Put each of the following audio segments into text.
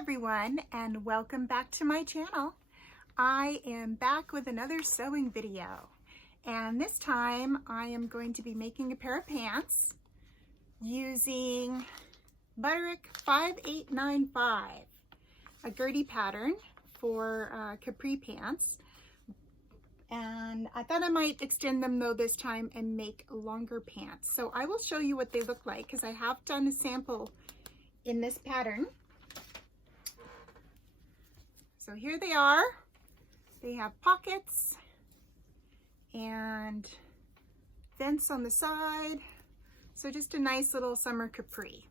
everyone, and welcome back to my channel. I am back with another sewing video, and this time I am going to be making a pair of pants using Butterick 5895, a Gertie pattern for capri pants. And I thought I might extend them though this time and make longer pants. So I will show you what they look like because I have done a sample in this pattern. So here they are. They have pockets and vents on the side. So just a nice little summer capri.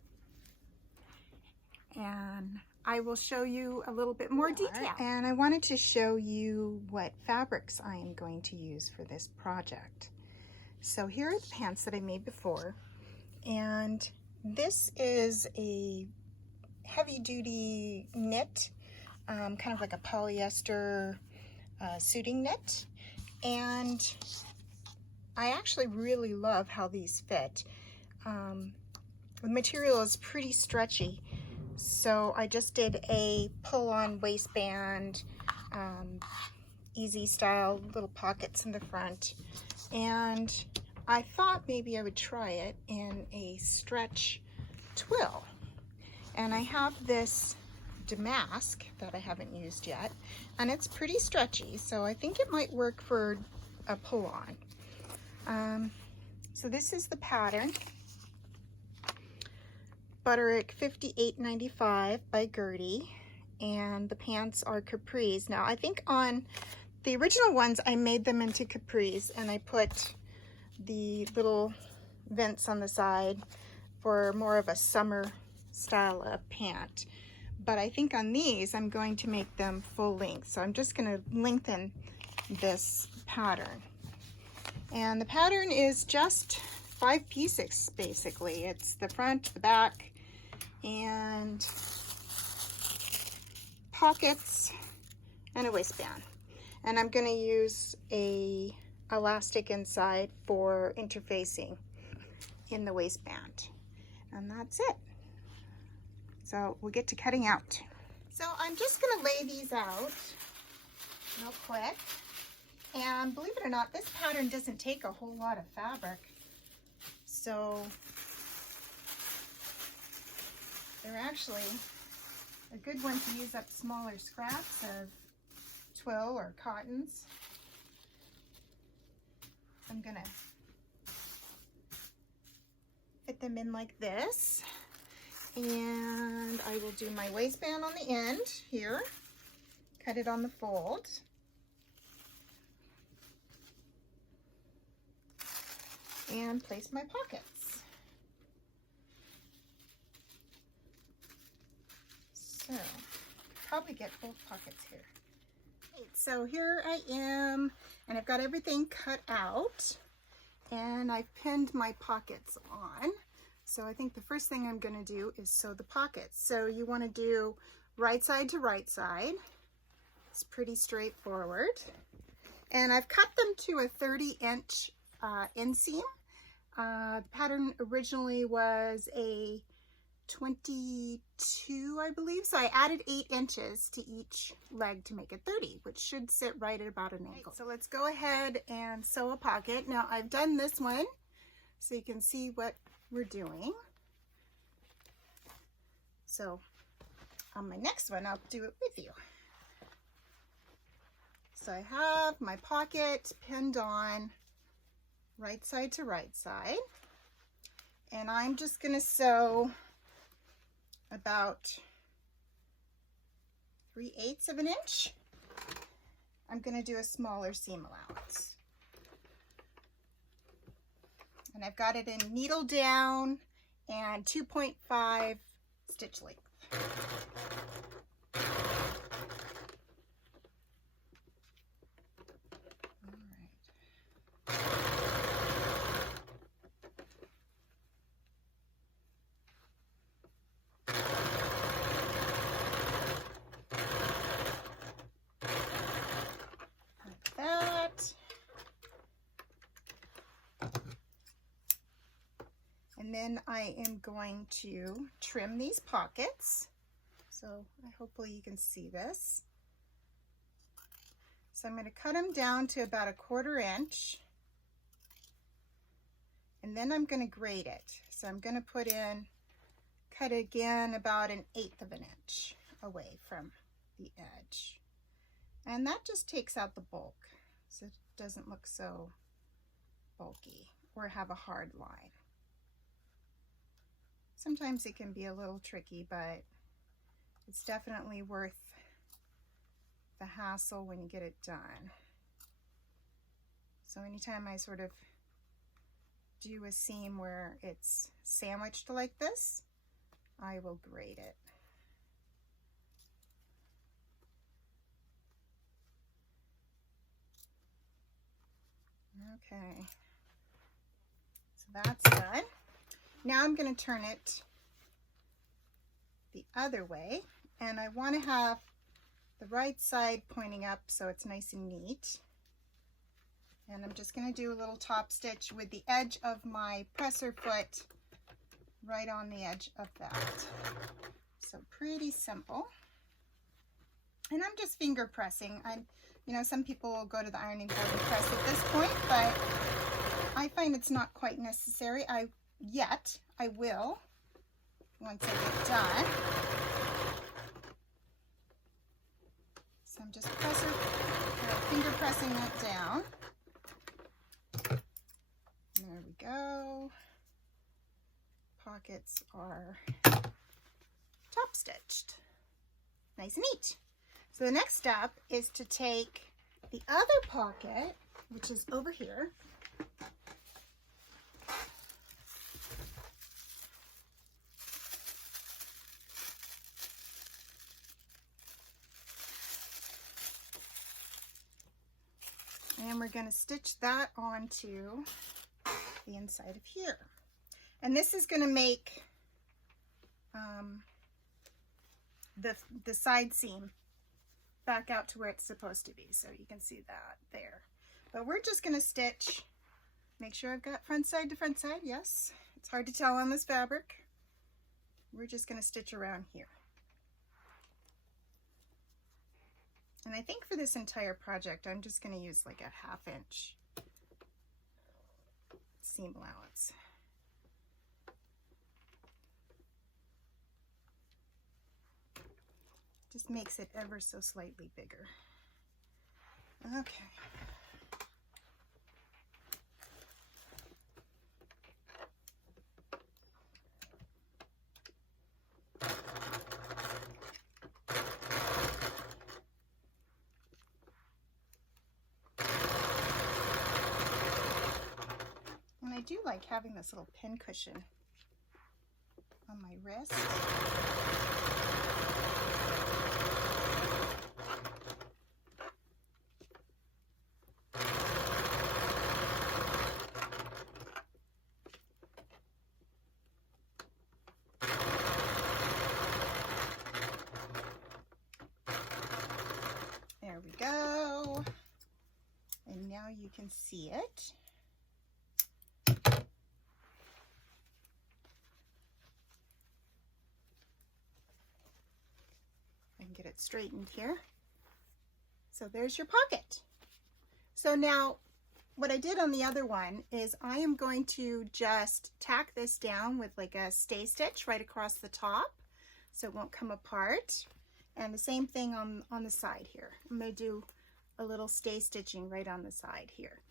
And I will show you a little bit more detail. And I wanted to show you what fabrics I am going to use for this project. So here are the pants that I made before. And this is a heavy-duty knit, kind of like a polyester suiting knit. And I actually really love how these fit. The material is pretty stretchy. So I just did a pull-on waistband, easy style, little pockets in the front. And I thought maybe I would try it in a stretch twill. And I have this damask that I haven't used yet, and it's pretty stretchy, so I think it might work for a pull-on. So this is the pattern. Butterick 5895 by Gertie, and the pants are capris. Now I think on the original ones I made them into capris and I put the little vents on the side for more of a summer style of pant, but I think on these I'm going to make them full length, so I'm just going to lengthen this pattern. And the pattern is just 5 pieces basically. It's the front, the back, and pockets and a waistband. And I'm going to use a elastic inside for interfacing in the waistband. And that's it. So we'll get to cutting out. So I'm just going to lay these out real quick. And believe it or not, this pattern doesn't take a whole lot of fabric. So they're actually a good one to use up smaller scraps of twill or cottons. I'm gonna fit them in like this, and I will do my waistband on the end here, cut it on the fold. And place my pockets. So, probably get both pockets here. Right, so here I am, and I've got everything cut out, and I've pinned my pockets on. So I think the first thing I'm going to do is sew the pockets. So you want to do right side to right side. It's pretty straightforward. And I've cut them to a 30-inch inseam. The pattern originally was a 22, I believe, so I added 8 inches to each leg to make it 30, which should sit right at about an ankle. Right, so let's go ahead and sew a pocket. Now I've done this one so you can see what we're doing. So on my next one, I'll do it with you. So I have my pocket pinned on right side to right side, and I'm just going to sew about 3/8 of an inch. I'm going to do a smaller seam allowance, and I've got it in needle down and 2.5 stitch length. And then I am going to trim these pockets. So hopefully you can see this. So I'm going to cut them down to about 1/4 inch. And then I'm going to grade it. So I'm going to cut again about 1/8 of an inch away from the edge. And that just takes out the bulk, so it doesn't look so bulky or have a hard line. Sometimes it can be a little tricky, but it's definitely worth the hassle when you get it done. So anytime I sort of do a seam where it's sandwiched like this, I will grade it. Okay, so that's done. Now I'm going to turn it the other way, and I want to have the right side pointing up so it's nice and neat. And I'm just going to do a little top stitch with the edge of my presser foot right on the edge of that. So pretty simple. And I'm just finger pressing. You know, some people will go to the ironing board and press at this point, but I find it's not quite necessary yet. I will once I get done. So I'm just finger pressing that down. There we go. Pockets are top stitched. Nice and neat. So the next step is to take the other pocket, which is over here, and we're going to stitch that onto the inside of here. And this is going to make the side seam back out to where it's supposed to be, so you can see that there. But we're just going to stitch, make sure I've got front side to front side. Yes, it's hard to tell on this fabric. We're just going to stitch around here. And I think for this entire project, I'm just going to use like a 1/2 inch seam allowance. Just makes it ever so slightly bigger. Okay. And I do like having this little pin cushion on my wrist. There we go. And now you can see it. I can get it straightened here. So there's your pocket. So now what I did on the other one is I am going to just tack this down with like a stay stitch right across the top so it won't come apart. And the same thing on the side here. I'm going to do a little stay stitching right on the side here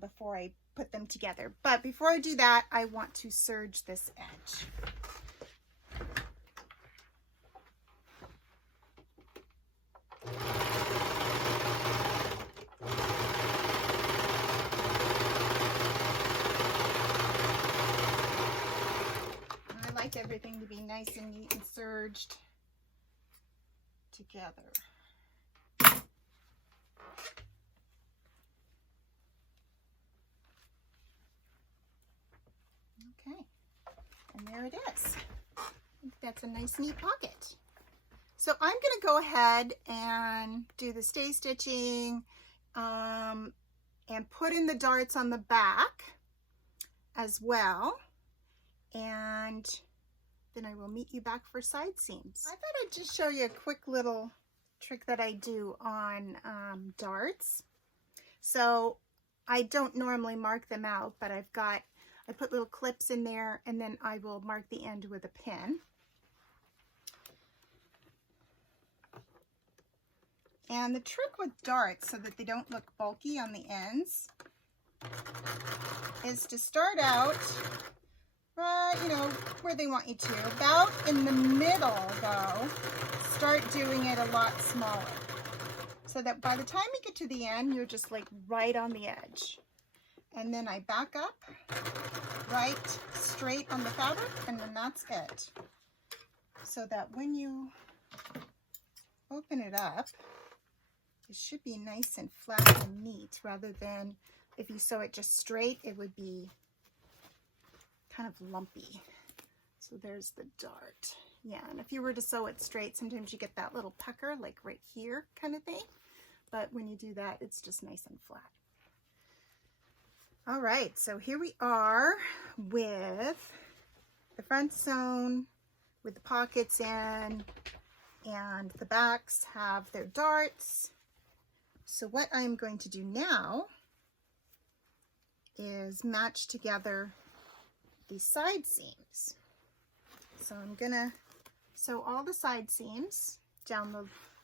before I put them together. But before I do that, I want to serge this edge. I like everything to be nice and neat and serged together. Okay, and there it is. I think that's a nice neat pocket. So I'm going to go ahead and do the stay stitching and put in the darts on the back as well. And then I will meet you back for side seams. I thought I'd just show you a quick little trick that I do on darts. So I don't normally mark them out, but I put little clips in there, and then I will mark the end with a pin. And the trick with darts, so that they don't look bulky on the ends, is to start out right, you know, where they want you to. About in the middle, though, start doing it a lot smaller, so that by the time you get to the end, you're just like right on the edge. And then I back up, right straight on the fabric, and then that's it. So that when you open it up, it should be nice and flat and neat, rather than if you sew it just straight, it would be kind of lumpy. So there's the dart. Yeah, and if you were to sew it straight, sometimes you get that little pucker, like right here kind of thing. But when you do that, it's just nice and flat. All right, so here we are with the front sewn, with the pockets in, and the backs have their darts. So what I'm going to do now is match together these side seams. So I'm gonna sew all the side seams down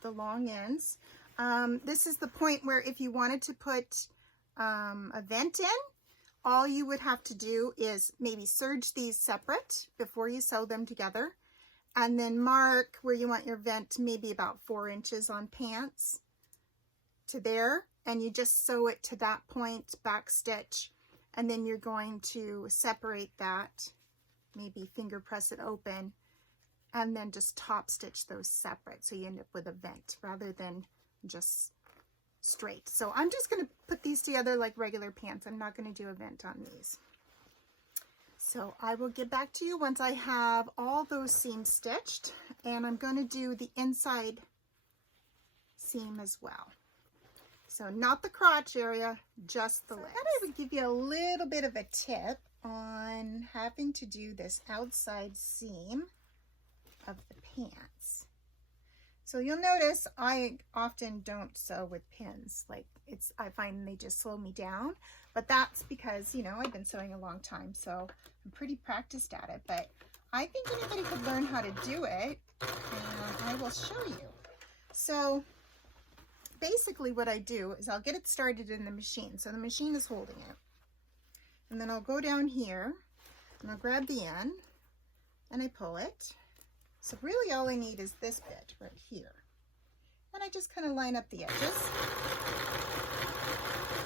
the long ends. This is the point where if you wanted to put a vent in, all you would have to do is maybe serge these separate before you sew them together, and then mark where you want your vent, maybe about 4 inches on pants to there, and you just sew it to that point, back stitch, and then you're going to separate that, maybe finger press it open, and then just top stitch those separate, so you end up with a vent rather than just straight. So I'm just going to put these together like regular pants. I'm not going to do a vent on these. So I will get back to you once I have all those seams stitched, and I'm going to do the inside seam as well. So not the crotch area, just the legs. I thought I would give you a little bit of a tip on having to do this outside seam of the pants. So you'll notice I often don't sew with pins. Like I find they just slow me down, but that's because, you know, I've been sewing a long time, so I'm pretty practiced at it. But I think anybody could learn how to do it, and I will show you. So basically what I do is I'll get it started in the machine. So the machine is holding it. And then I'll go down here and I'll grab the end and I pull it. So really all I need is this bit right here. And I just kind of line up the edges.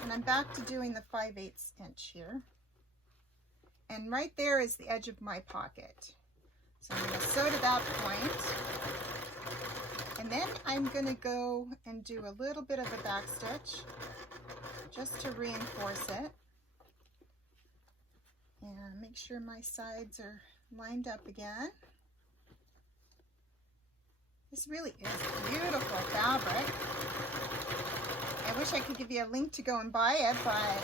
And I'm back to doing the 5/8 inch here. And right there is the edge of my pocket. So I'm going to sew to that point. And then I'm going to go and do a little bit of a back stitch just to reinforce it. And make sure my sides are lined up again. This really is beautiful fabric. I wish I could give you a link to go and buy it, but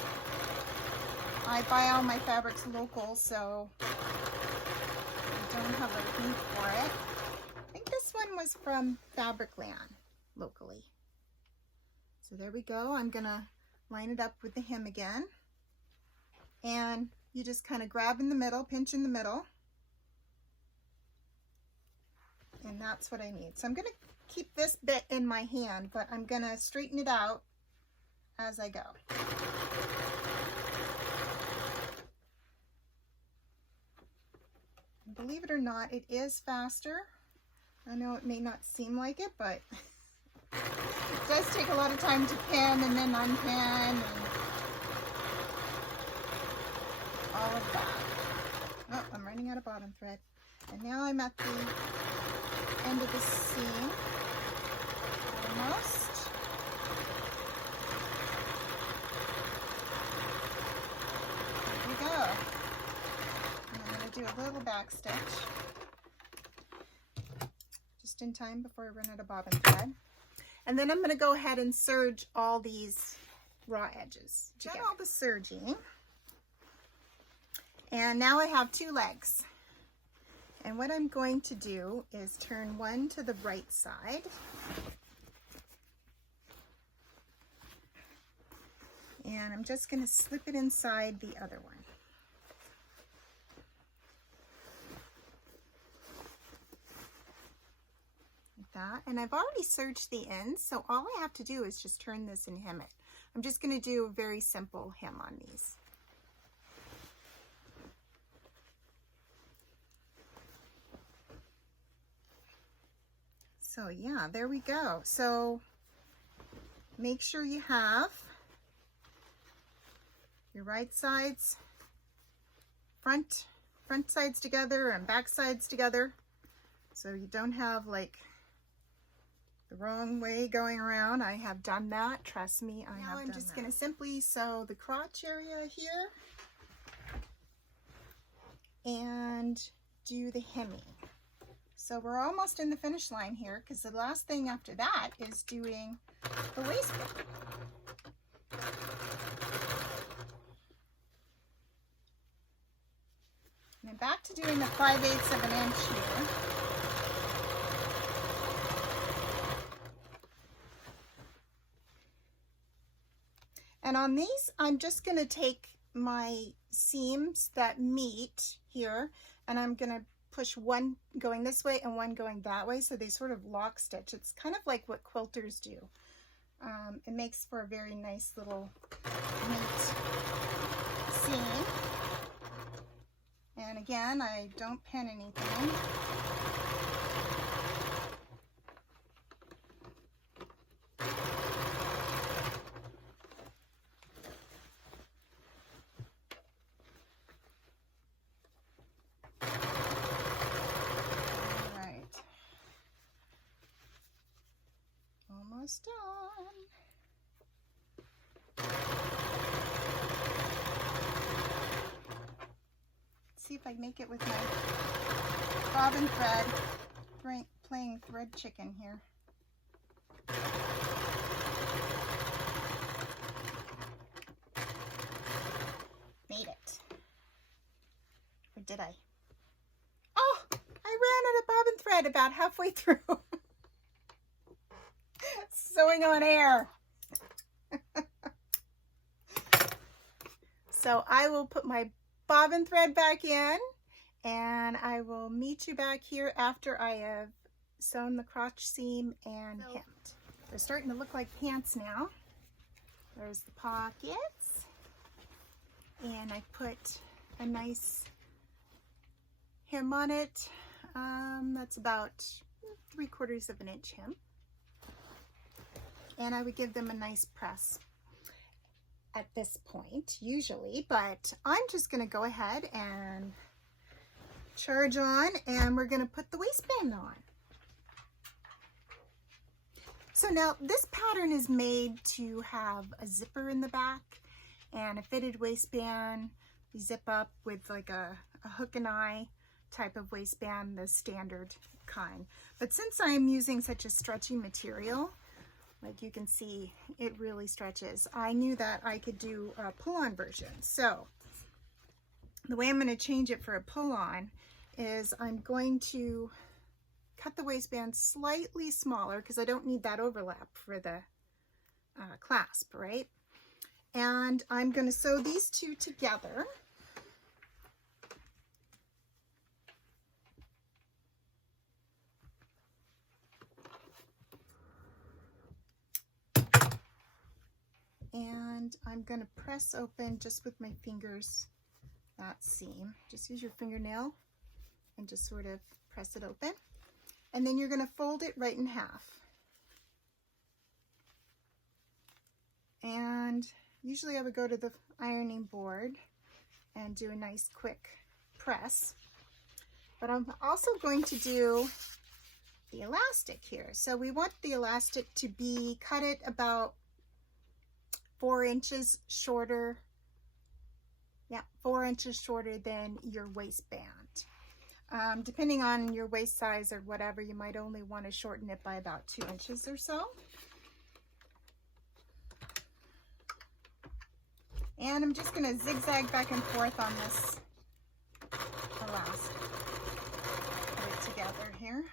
I buy all my fabrics local, so I don't have a link for it. I think this one was from Fabricland locally. So there we go. I'm gonna line it up with the hem again. And you just kind of grab in the middle, pinch in the middle. And that's what I need. So I'm gonna keep this bit in my hand, but I'm gonna straighten it out as I go. And believe it or not, it is faster. I know it may not seem like it, but it does take a lot of time to pin and then unpin and all of that. Oh, I'm running out of bottom thread. And now I'm at the end of the seam, almost. There we go. And I'm going to do a little back stitch, just in time before I run out of bobbin thread. And then I'm going to go ahead and serge all these raw edges together. Done all the serging. And now I have 2 legs. And what I'm going to do is turn one to the right side. And I'm just going to slip it inside the other one. Like that. And I've already serged the ends, so all I have to do is just turn this and hem it. I'm just going to do a very simple hem on these. So yeah, there we go. So make sure you have your right sides, front sides together and back sides together, so you don't have like the wrong way going around. I have done that, trust me, I have done that. Now I'm just going to simply sew the crotch area here and do the hemming. So we're almost in the finish line here, because the last thing after that is doing the waistband. And I'm back to doing the 5/8 of an inch here. And on these, I'm just going to take my seams that meet here, and I'm going to push one going this way and one going that way, so they sort of lock stitch. It's kind of like what quilters do. It makes for a very nice little neat seam. And again, I don't pin anything. Almost done. Let's see if I can make it with my bobbin thread, playing thread chicken here. Made it. Or did I? Oh, I ran out of bobbin thread about halfway through. Sewing on air. So I will put my bobbin thread back in, and I will meet you back here after I have sewn the crotch seam and hemmed. They're starting to look like pants now. There's the pockets, and I put a nice hem on it. That's about 3/4 of an inch hem. And I would give them a nice press at this point, usually, but I'm just going to go ahead and charge on, and we're going to put the waistband on. So now this pattern is made to have a zipper in the back and a fitted waistband. You zip up with like a hook and eye type of waistband, the standard kind. But since I'm using such a stretchy material, like you can see, it really stretches. I knew that I could do a pull-on version. So the way I'm going to change it for a pull-on is I'm going to cut the waistband slightly smaller, because I don't need that overlap for the clasp, right? And I'm going to sew these two together. And I'm going to press open just with my fingers that seam. Just use your fingernail and just sort of press it open. And then you're going to fold it right in half. And usually I would go to the ironing board and do a nice quick press. But I'm also going to do the elastic here. So we want the elastic to be cut at about 4 inches shorter. Yeah, 4 inches shorter than your waistband. Depending on your waist size or whatever, you might only want to shorten it by about 2 inches or so. And I'm just going to zigzag back and forth on this elastic. together here.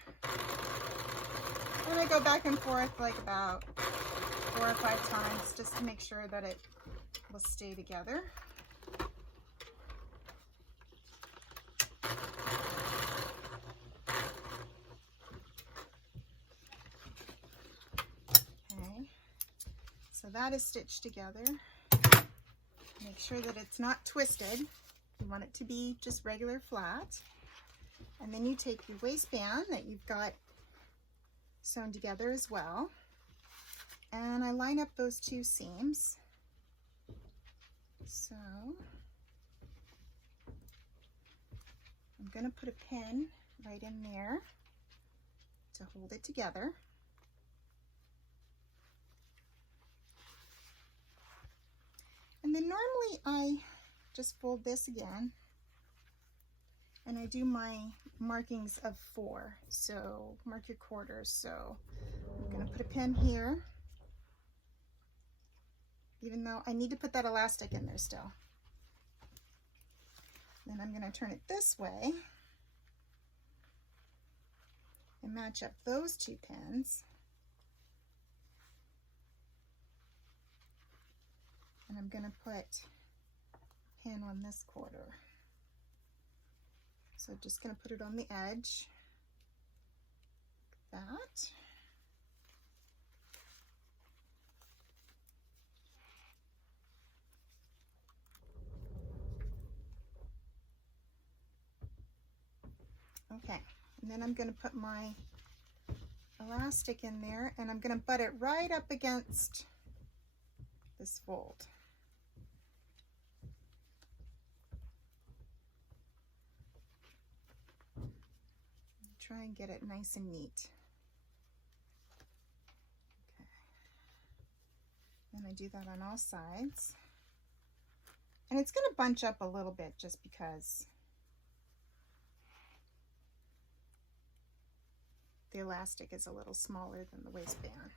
And I go back and forth like about 4 or 5 times just to make sure that it will stay together. Okay, so that is stitched together. Make sure that it's not twisted. You want it to be just regular flat. And then you take your waistband that you've got sewn together as well. And I line up those 2 seams. So I'm going to put a pin right in there to hold it together. And then normally I just fold this again and I do my markings of 4. So mark your quarters. So I'm going to put a pin here, even though I need to put that elastic in there still. Then I'm going to turn it this way and match up those 2 pins. And I'm going to put a pin on this quarter. So just going to put it on the edge, like that. Okay, and then I'm going to put my elastic in there and I'm going to butt it right up against this fold. Try and get it nice and neat. Okay. And I do that on all sides. And it's going to bunch up a little bit just because the elastic is a little smaller than the waistband.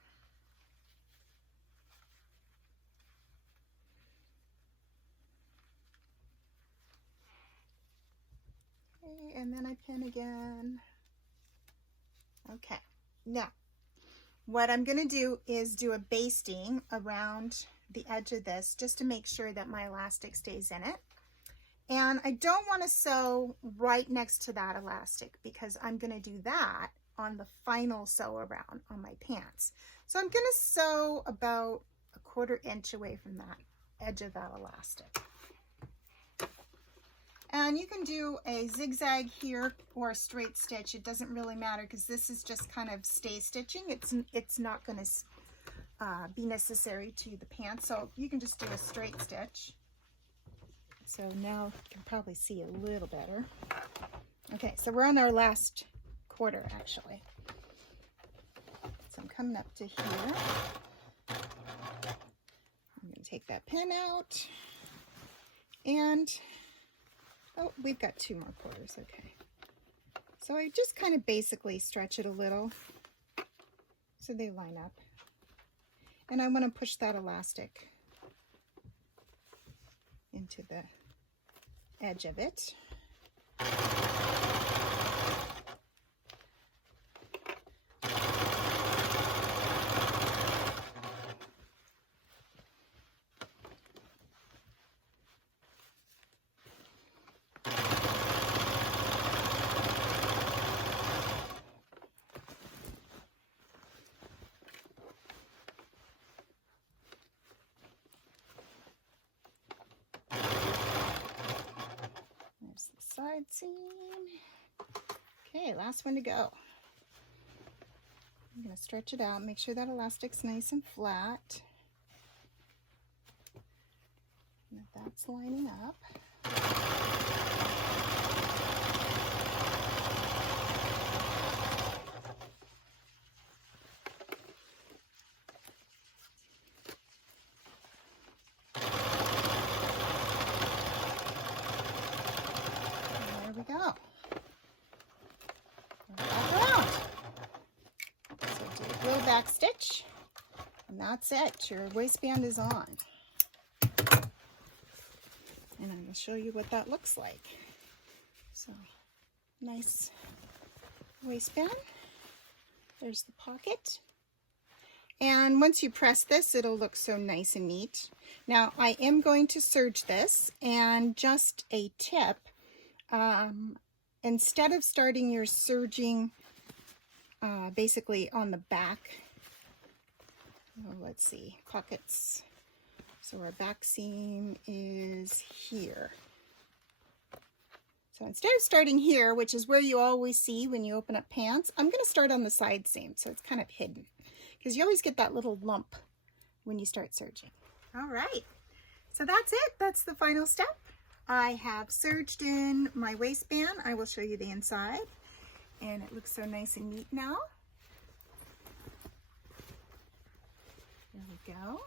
Okay, and then I pin again. Okay, now what I'm going to do is do a basting around the edge of this just to make sure that my elastic stays in it. And I don't want to sew right next to that elastic because I'm going to do that on the final sew around on my pants. So I'm going to sew about a 1/4 inch away from that edge of that elastic. And you can do a zigzag here or a straight stitch. It doesn't really matter because this is just kind of stay stitching. It's not going to be necessary to the pants. So you can just do a straight stitch. So now you can probably see a little better. Okay, so we're on our last 1/4 actually. So I'm coming up to here. I'm going to take that pin out and oh, we've got 2 more quarters, okay. So I just kind of basically stretch it a little so they line up. And I want to push that elastic into the edge of it. There's the side seam. Okay, last one to go. I'm going to stretch it out, make sure that elastic's nice and flat. And that's lining up. Go. Back around. So do a little back stitch, and that's it. Your waistband is on. And I'm going to show you what that looks like. So nice waistband. There's the pocket. And once you press this, it'll look so nice and neat. Now, I am going to serge this, and just a tip, instead of starting your serging basically on the back, let's see, pockets. So our back seam is here. So instead of starting here, which is where you always see when you open up pants, I'm going to start on the side seam, so it's kind of hidden, because you always get that little lump when you start serging. All right, so that's it. That's the final step. I have serged in my waistband. I will show you the inside, and it looks so nice and neat now. There we go.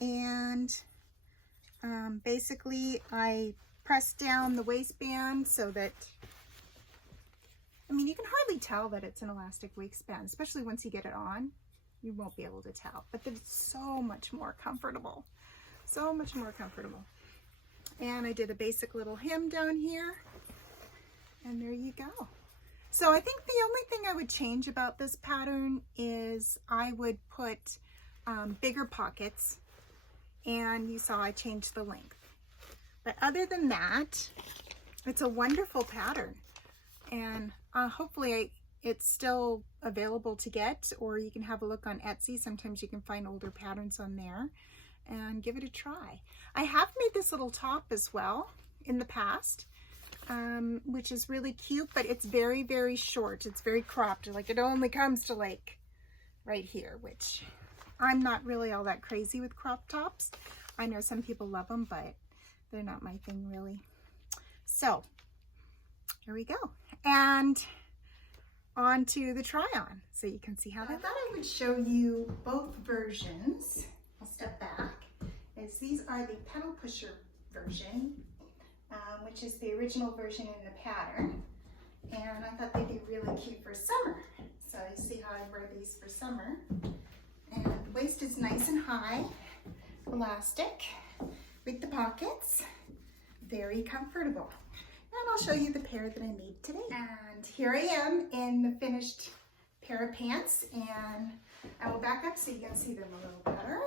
And basically I pressed down the waistband so that, I mean, you can hardly tell that it's an elastic waistband, especially once you get it on. You won't be able to tell, but it's so much more comfortable. So much more comfortable. And I did a basic little hem down here, and there you go. So I think the only thing I would change about this pattern is I would put bigger pockets, and you saw I changed the length. But other than that, it's a wonderful pattern, and hopefully it's still available to get, or you can have a look on Etsy. Sometimes you can find older patterns on there, and give it a try. I have made this little top as well in the past, which is really cute, but it's very, very short. It's very cropped. Like, it only comes to like right here, which I'm not really all that crazy with crop tops. I know some people love them, but they're not my thing really. So here we go. And on to the try on, so you can see how that. I thought I would show you both versions. I'll step back. As these are the pedal pusher version, which is the original version in the pattern. And I thought they'd be really cute for summer. So you see how I wear these for summer. And the waist is nice and high, elastic, with the pockets, very comfortable. And I'll show you the pair that I made today. And here I am in the finished pair of pants, and I will back up so you can see them a little better.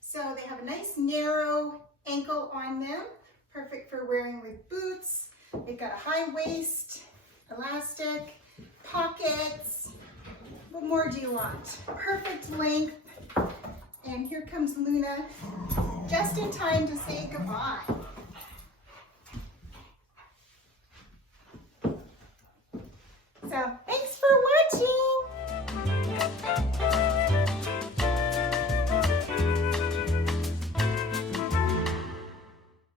So they have a nice narrow ankle on them, perfect for wearing with boots. They've got a high waist, elastic, pockets. What more do you want? Perfect length. And here comes Luna, just in time to say goodbye. So thanks for watching.